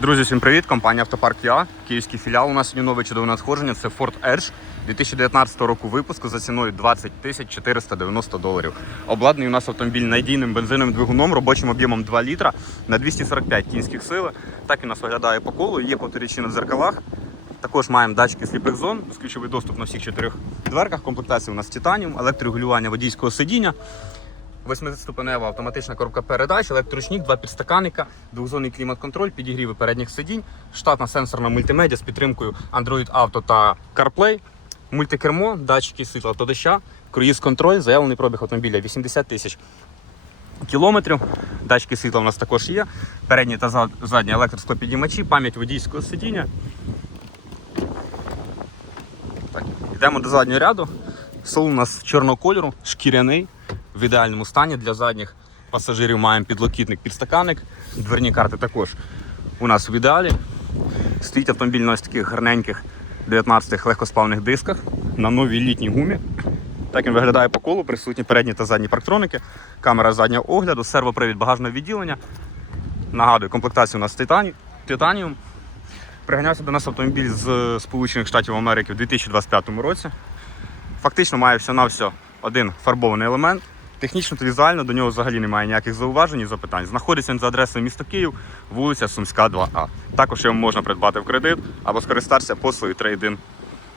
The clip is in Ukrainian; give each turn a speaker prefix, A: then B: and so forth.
A: Друзі, всім привіт! Компанія Автопарк ЯА, київський філіал. У нас сьогодні нове чудове надходження. Це Ford Edge 2019 року випуску за ціною 20 тисяч 490 доларів. Обладнаний у нас автомобіль надійним бензиновим двигуном, робочим об'ємом 2 літра на 245 кінських сили. Так у нас виглядає по колу. Є повторічі на дзеркалах. Також маємо датчики сліпих зон, безключовий доступ на всіх чотирьох дверках. Комплектація у нас титаніум, електрорегулювання водійського сидіння. 8-ступенева автоматична коробка передач, електроручник, два підстаканника, двохзонний клімат-контроль, підігріви передніх сидінь, штатна сенсорна мультимедіа з підтримкою Android Auto та CarPlay, мультикермо, датчики світла та доща, круїз-контроль, заявлений пробіг автомобіля 80 тисяч кілометрів. Датчики світла у нас також є. Передні та зад- задні електросклопідіймачі, пам'ять водійського сидіння. Так, йдемо до заднього ряду. Салон у нас чорного кольору, шкіряний, в ідеальному стані для задніх пасажирів маємо підлокітник, підстаканник. Дверні карти також у нас в ідеалі. Стоїть автомобіль на ось таких гарненьких 19-х легкосплавних дисках на новій літній гумі. Так він виглядає по колу, присутні передні та задні парктроники, камера заднього огляду, сервопривід багажного відділення. Нагадую, комплектація у нас титані, титаніум. Приганявся до нас автомобіль з Сполучених Штатів Америки в 2025 році. Фактично має все на все один фарбований елемент. Технічно та візуально до нього взагалі немає ніяких зауважень і запитань. Знаходиться він за адресою міста Київ, вулиця Сумська, 2А. Також його можна придбати в кредит або скористатися послугою трейдин